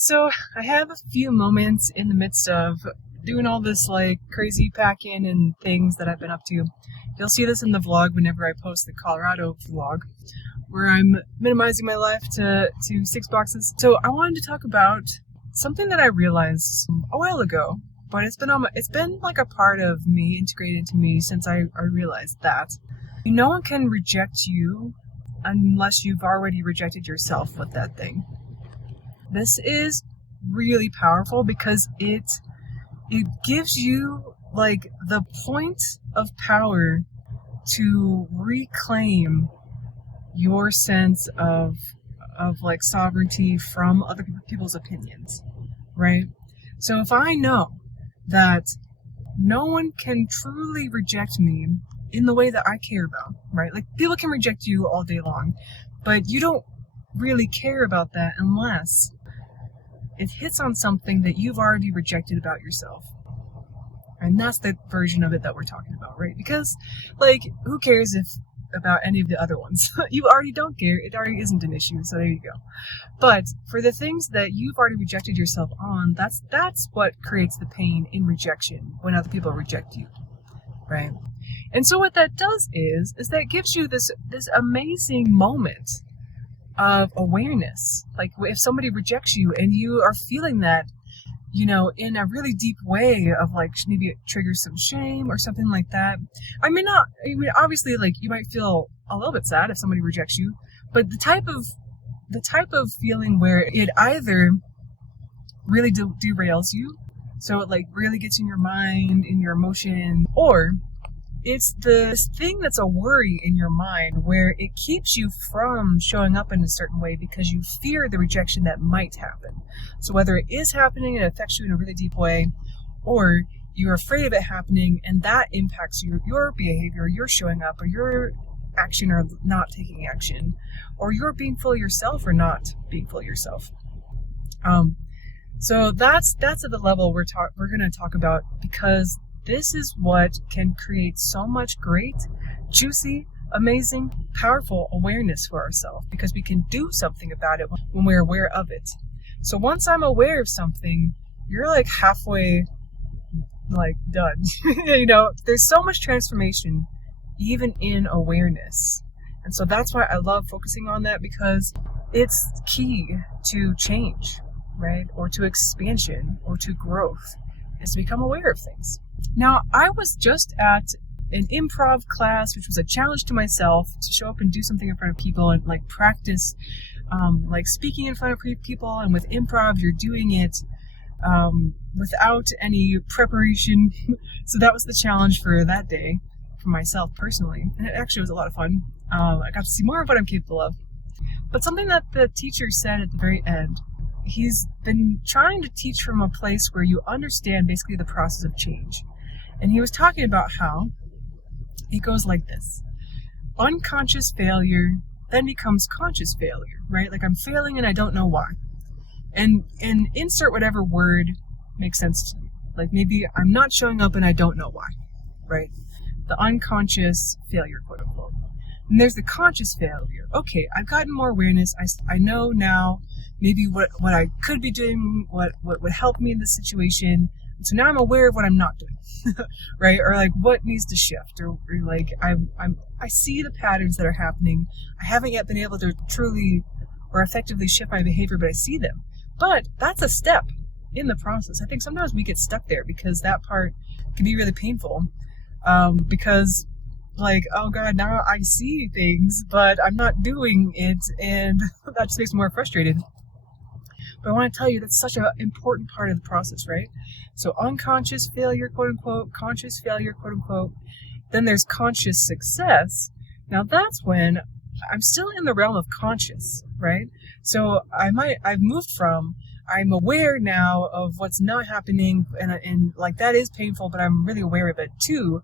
So I have a few moments in the midst of doing all this crazy packing and things that I've been up to. You'll see this in the vlog whenever I post the Colorado vlog, where I'm minimizing my life to 6 boxes. So I wanted to talk about something that I realized a while ago, but it's been like a part of me, integrated into me since I realized that no one can reject you unless you've already rejected yourself with that thing. This is really powerful because it gives you the point of power to reclaim your sense of sovereignty from other people's opinions, right? So if I know that no one can truly reject me in the way that I care about, right? Like, people can reject you all day long, but you don't really care about that unless it hits on something that you've already rejected about yourself. And that's the version of it that we're talking about, right? Because, who cares about any of the other ones? You already don't care. It already isn't an issue, so there you go. But for the things that you've already rejected yourself on, that's what creates the pain in rejection when other people reject you, right? And so what that does is that it gives you this amazing moment of awareness. Like, if somebody rejects you and you are feeling that, in a really deep way of maybe it triggers some shame or something like that. Obviously, you might feel a little bit sad if somebody rejects you, but the type of feeling where it either really derails you, so it really gets in your mind, in your emotion, or it's this thing that's a worry in your mind where it keeps you from showing up in a certain way because you fear the rejection that might happen. So whether it is happening and it affects you in a really deep way, or you're afraid of it happening and that impacts your behavior, your showing up, or your action or not taking action, or you're being full of yourself or not being full of yourself. So that's at the level we're going to talk about, because this is what can create so much great, juicy, amazing, powerful awareness for ourselves, because we can do something about it when we're aware of it. So once I'm aware of something, you're halfway done. There's so much transformation even in awareness. And so that's why I love focusing on that, because it's key to change, right? Or to expansion, or to growth, is to become aware of things. Now, I was just at an improv class, which was a challenge to myself to show up and do something in front of people and practice speaking in front of people. And with improv, you're doing it without any preparation. So that was the challenge for that day for myself personally. And it actually was a lot of fun. I got to see more of what I'm capable of. But something that the teacher said at the very end, he's been trying to teach from a place where you understand basically the process of change. And he was talking about how it goes like this. Unconscious failure then becomes conscious failure, right? I'm failing and I don't know why. And insert whatever word makes sense to you. Maybe I'm not showing up and I don't know why, right? The unconscious failure, quote unquote. And there's the conscious failure. Okay, I've gotten more awareness. I know now maybe what I could be doing, what would help me in this situation. So now I'm aware of what I'm not doing, right? Or what needs to shift, or I see the patterns that are happening. I haven't yet been able to truly or effectively shift my behavior, but I see them. But that's a step in the process. I think sometimes we get stuck there because that part can be really painful, because oh God, now I see things, but I'm not doing it, and that just makes me more frustrated. But I want to tell you, that's such an important part of the process, right? So unconscious failure, quote unquote, conscious failure, quote unquote. Then there's conscious success. Now that's when I'm still in the realm of conscious, right? So I've moved from, I'm aware now of what's not happening, and that is painful, but I'm really aware of it too.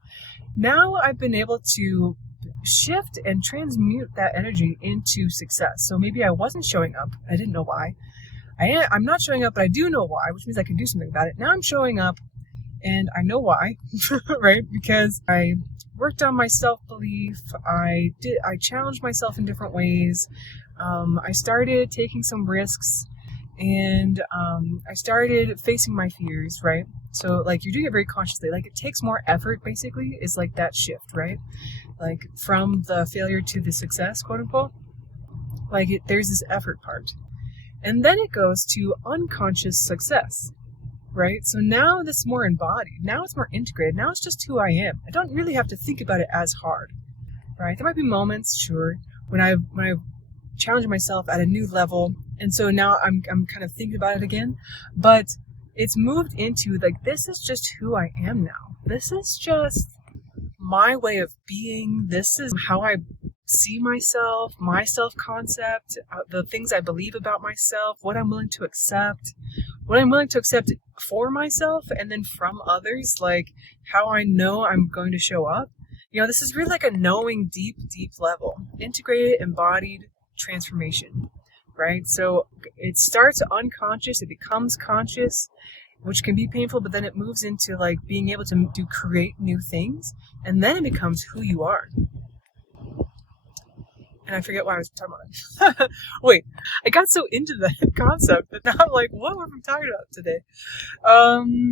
Now I've been able to shift and transmute that energy into success. So maybe I wasn't showing up. I didn't know why. I'm not showing up, but I do know why, which means I can do something about it. Now I'm showing up and I know why, right? Because I worked on my self-belief. I challenged myself in different ways. I started taking some risks, And I started facing my fears, right? So like you're doing it very consciously. Like it takes more effort, basically, is like that shift, right? Like from the failure to the success, quote unquote. Like there's this effort part. And then it goes to unconscious success, right? So now this is more embodied. Now it's more integrated. Now it's just who I am. I don't really have to think about it as hard, right? There might be moments, sure, when I challenge myself at a new level, and so now I'm kind of thinking about it again, but it's moved into like, this is just who I am now. This is just my way of being. This is how I see myself, my self-concept, the things I believe about myself, what I'm willing to accept for myself, and then from others, like how I know I'm going to show up. This is really like a knowing deep level, integrated, embodied transformation, right? So it starts unconscious, it becomes conscious, which can be painful, but then it moves into like being able to create new things, and then it becomes who you are. And I forget why I was talking about it. Wait, I got so into that concept that now I'm like, what were we talking about today?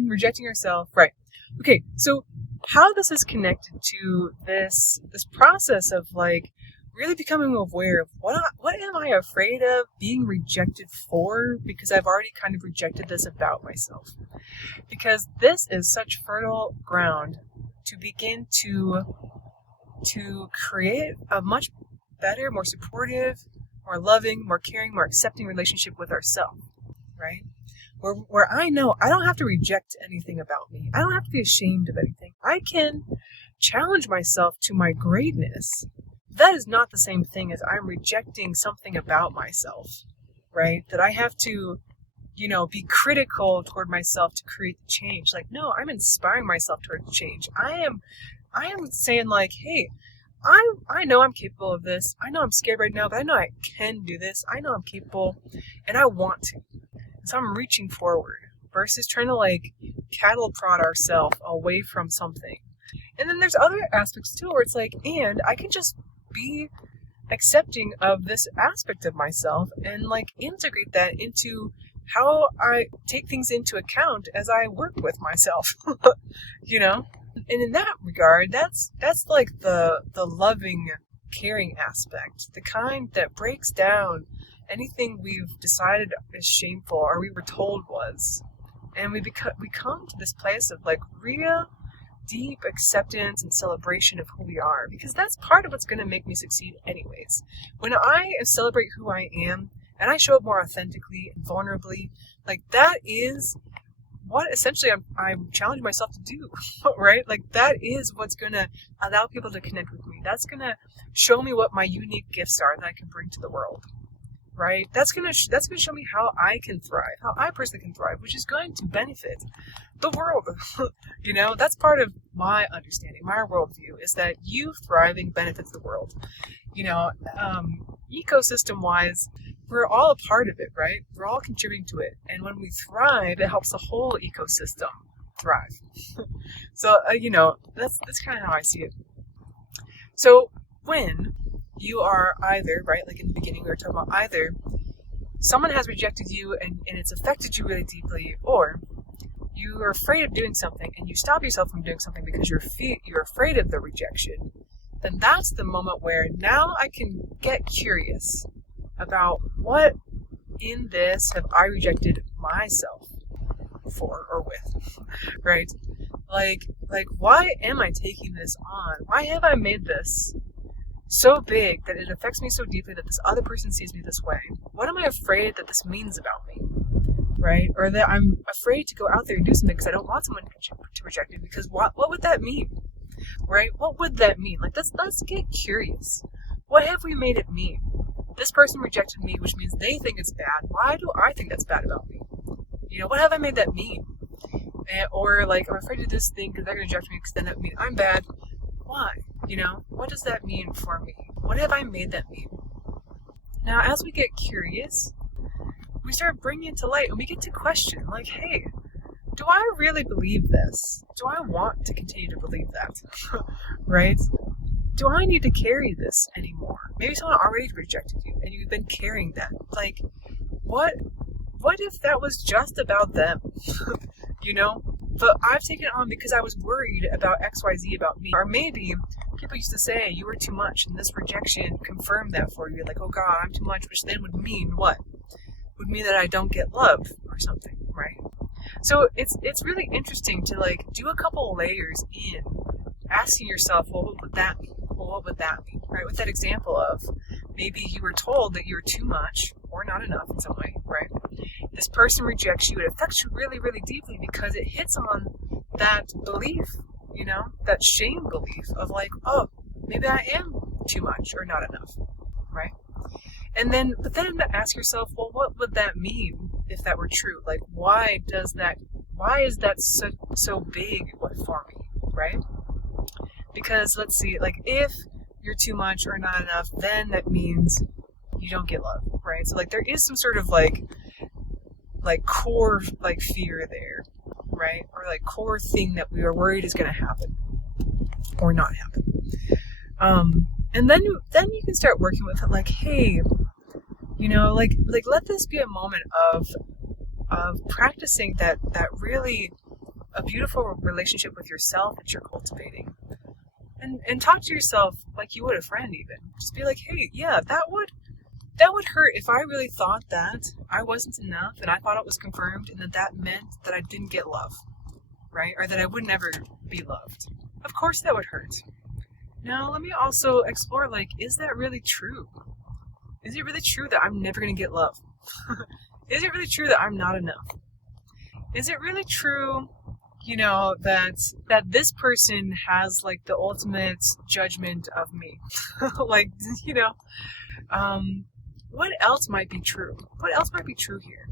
Rejecting yourself, right? Okay, so how this is connected to this process of like really becoming aware of what am I afraid of being rejected for, because I've already kind of rejected this about myself. Because this is such fertile ground to begin to create a much better, more supportive, more loving, more caring, more accepting relationship with ourselves, right? Where I know I don't have to reject anything about me. I don't have to be ashamed of anything. I can challenge myself to my greatness. That is not the same thing as I'm rejecting something about myself, right? That I have to, be critical toward myself to create the change. Like, no, I'm inspiring myself toward change. I am saying like, hey, I know I'm capable of this. I know I'm scared right now, but I know I can do this. I know I'm capable, and I want to. So I'm reaching forward versus trying to like cattle prod ourselves away from something. And then there's other aspects too, where it's like, and I can just be accepting of this aspect of myself and like integrate that into how I take things into account as I work with myself, And in that regard, that's like the loving, caring aspect, the kind that breaks down anything we've decided is shameful or we were told was, and we come to this place of like real deep acceptance and celebration of who we are, because that's part of what's going to make me succeed anyways. When I celebrate who I am and I show up more authentically and vulnerably, like that is what essentially I'm challenging myself to do, right? Like that is what's going to allow people to connect with me. That's going to show me what my unique gifts are that I can bring to the world, right? That's going to show me how I can thrive, how I personally can thrive, which is going to benefit the world. That's part of my understanding, my worldview, is that you thriving benefits the world. Ecosystem wise, we're all a part of it, right? We're all contributing to it. And when we thrive, it helps the whole ecosystem thrive. So, that's kind of how I see it. So when you are either, right, like in the beginning we were talking about, either someone has rejected you and it's affected you really deeply, or you are afraid of doing something and you stop yourself from doing something because you're afraid of the rejection, then that's the moment where now I can get curious about what in this have I rejected myself for or with, right? Like why am I taking this on? Why have I made this so big that it affects me so deeply that this other person sees me this way? What am I afraid that this means about me, right? Or that I'm afraid to go out there and do something because I don't want someone to reject me, because what would that mean, right? What would that mean? Like, let's get curious. What have we made it mean? This person rejected me, which means they think it's bad. Why do I think that's bad about me? What have I made that mean? Or like, I'm afraid of this thing because they're going to reject me because then that means I'm bad. Why? What does that mean for me? What have I made that mean? Now, as we get curious, we start bringing it to light and we get to question, like, hey, do I really believe this? Do I want to continue to believe that? Right? Do I need to carry this anymore? Maybe someone already rejected you and you've been carrying that. Like, what what if that was just about them? You know? But I've taken it on because I was worried about XYZ about me. Or maybe people used to say you were too much, and this rejection confirmed that for you. Like, oh God, I'm too much, which then would mean what? Would mean that I don't get love or something, right? So it's really interesting to like do a couple layers in, asking yourself, well, what would that mean? Well, what would that mean, right? With that example of maybe you were told that you were too much or not enough in some way, right? This person rejects you. It affects you really, really deeply because it hits on that belief, you know, that shame belief of like, oh, maybe I am too much or not enough, right? But then ask yourself, well, what would that mean if that were true? Like, why is that so big for me, right? Because let's see, like if you're too much or not enough, then that means you don't get love, right? So like there is some sort of like core like fear there, right? Or like core thing that we are worried is going to happen or not happen. And then you can start working with it like, hey, you know, like let this be a moment of practicing that really a beautiful relationship with yourself that you're cultivating. And talk to yourself like you would a friend even. Just be like, hey, yeah, that would hurt if I really thought that I wasn't enough and I thought it was confirmed and that meant that I didn't get love, right? Or that I would never be loved. Of course that would hurt. Now let me also explore, like, is that really true? Is it really true that I'm never going to get love? Is it really true that I'm not enough? Is it really true, you know, that this person has like the ultimate judgment of me? Like, you know, what else might be true? What else might be true here?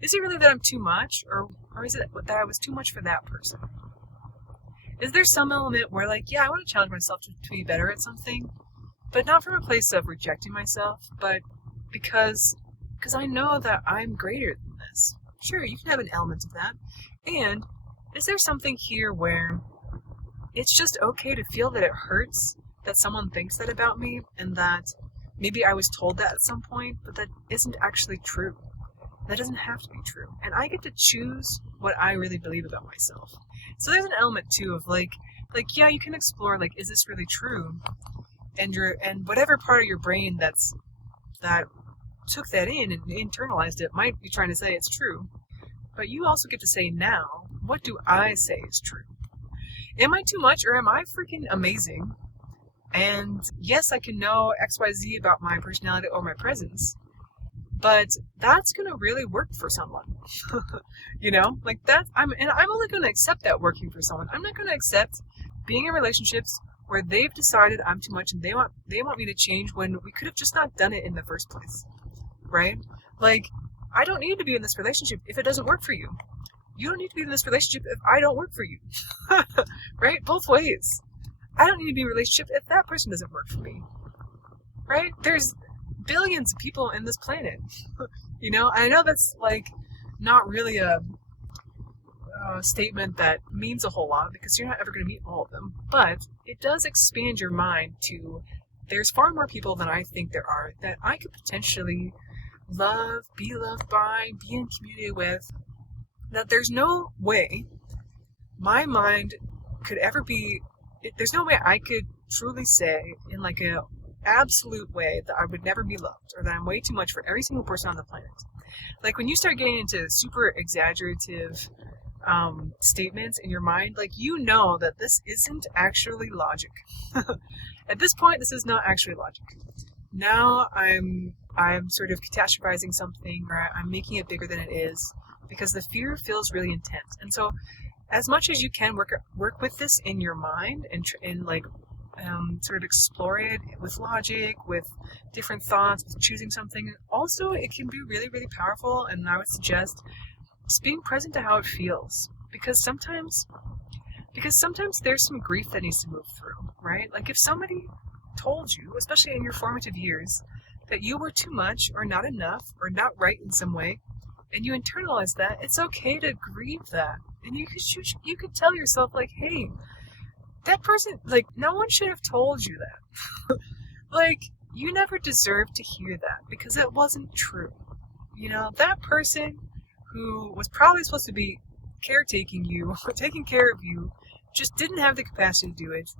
Is it really that I'm too much, or is it that I was too much for that person? Is there some element where like, yeah, I want to challenge myself to be better at something, but not from a place of rejecting myself, but because I know that I'm greater than this. Sure, you can have an element of that. And is there something here where it's just okay to feel that it hurts that someone thinks that about me, and that maybe I was told that at some point, but that isn't actually true. That doesn't have to be true. And I get to choose what I really believe about myself. So there's an element too of like yeah, you can explore like, is this really true? And whatever part of your brain that took that in and internalized it might be trying to say it's true. But you also get to say now, what do I say is true? Am I too much, or am I freaking amazing? And yes, I can know XYZ about my personality or my presence, but that's going to really work for someone. You know, like that. I'm only going to accept that working for someone. I'm not going to accept being in relationships where they've decided I'm too much and they want me to change when we could have just not done it in the first place. Right? Like, I don't need to be in this relationship if it doesn't work for you. You don't need to be in this relationship if I don't work for you. Right? Both ways. I don't need to be in a relationship if that person doesn't work for me. Right? There's billions of people in this planet. You know, I know that's like not really a statement that means a whole lot because you're not ever going to meet all of them, but it does expand your mind to there's far more people than I think there are that I could potentially love, be loved by, be in community with, that there's no way my mind could ever be, there's no way I could truly say in like a absolute way that I would never be loved or that I'm way too much for every single person on the planet. Like when you start getting into super exaggerative statements in your mind, like you know that this isn't actually logic. At this point, this is not actually logic. Now I'm sort of catastrophizing something, or I'm making it bigger than it is because the fear feels really intense. And so, as much as you can work with this in your mind and like sort of explore it with logic, with different thoughts, with choosing something. Also, it can be really, really powerful, and I would suggest just being present to how it feels, because sometimes there's some grief that needs to move through, right? Like if somebody told you, especially in your formative years, that you were too much or not enough or not right in some way, and you internalize that, it's okay to grieve that. And you could tell yourself like, hey, that person, like, no one should have told you that. Like, you never deserved to hear that because it wasn't true. that person who was probably supposed to be caretaking you, taking care of you, just didn't have the capacity to do it.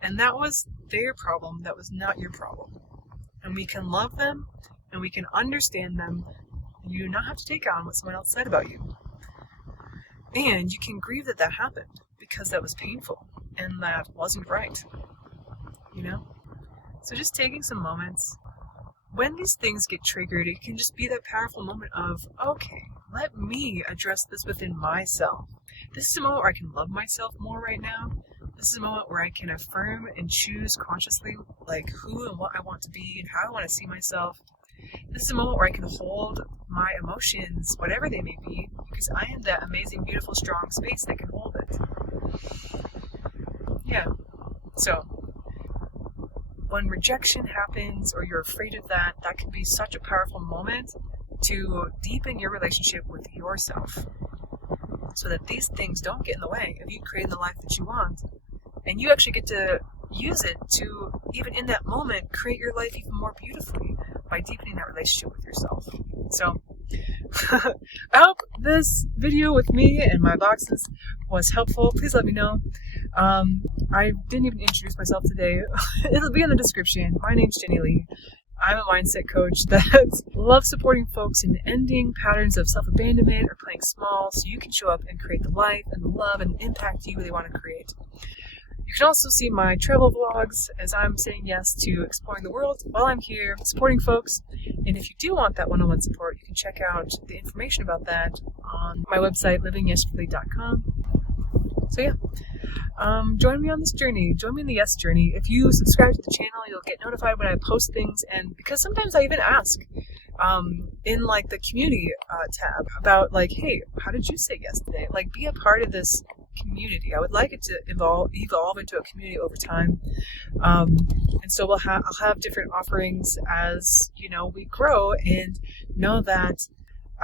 And that was their problem. That was not your problem. And we can love them and we can understand them. And you do not have to take on what someone else said about you. And you can grieve that that happened because that was painful and that wasn't right. So just taking some moments. When these things get triggered, it can just be that powerful moment of, okay, let me address this within myself. This is a moment where I can love myself more right now. This is a moment where I can affirm and choose consciously, like who and what I want to be and how I want to see myself. This is a moment where I can hold my emotions, whatever they may be, because I am that amazing, beautiful, strong space that can hold it. Yeah. So, when rejection happens or you're afraid of that, that can be such a powerful moment to deepen your relationship with yourself so that these things don't get in the way of you creating the life that you want. And you actually get to use it to, even in that moment, create your life even more beautifully by deepening that relationship with yourself. So, I hope this video with me and my boxes was helpful. Please let me know. I didn't even introduce myself today. It'll be in the description. My name's Jennilee. I'm a mindset coach that loves supporting folks in ending patterns of self-abandonment or playing small so you can show up and create the life and the love and impact you really want to create. You can also see my travel vlogs as I'm saying yes to exploring the world while I'm here supporting folks. And if you do want that one-on-one support, you can check out the information about that on my website, livingyesfully.com. So yeah, join me on this journey. Join me in the yes journey. If you subscribe to the channel, you'll get notified when I post things. And because sometimes I even ask in like the community tab about like, hey, how did you say yes today? Like, be a part of this community. I would like it to evolve into a community over time. And so I'll have different offerings as we grow, and know that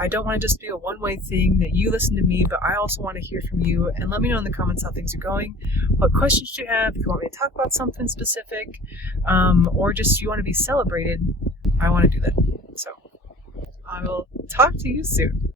I don't want to just be a one-way thing that you listen to me, but I also want to hear from you. And let me know in the comments how things are going, what questions you have, if you want me to talk about something specific, or just you want to be celebrated. I want to do that. So I will talk to you soon.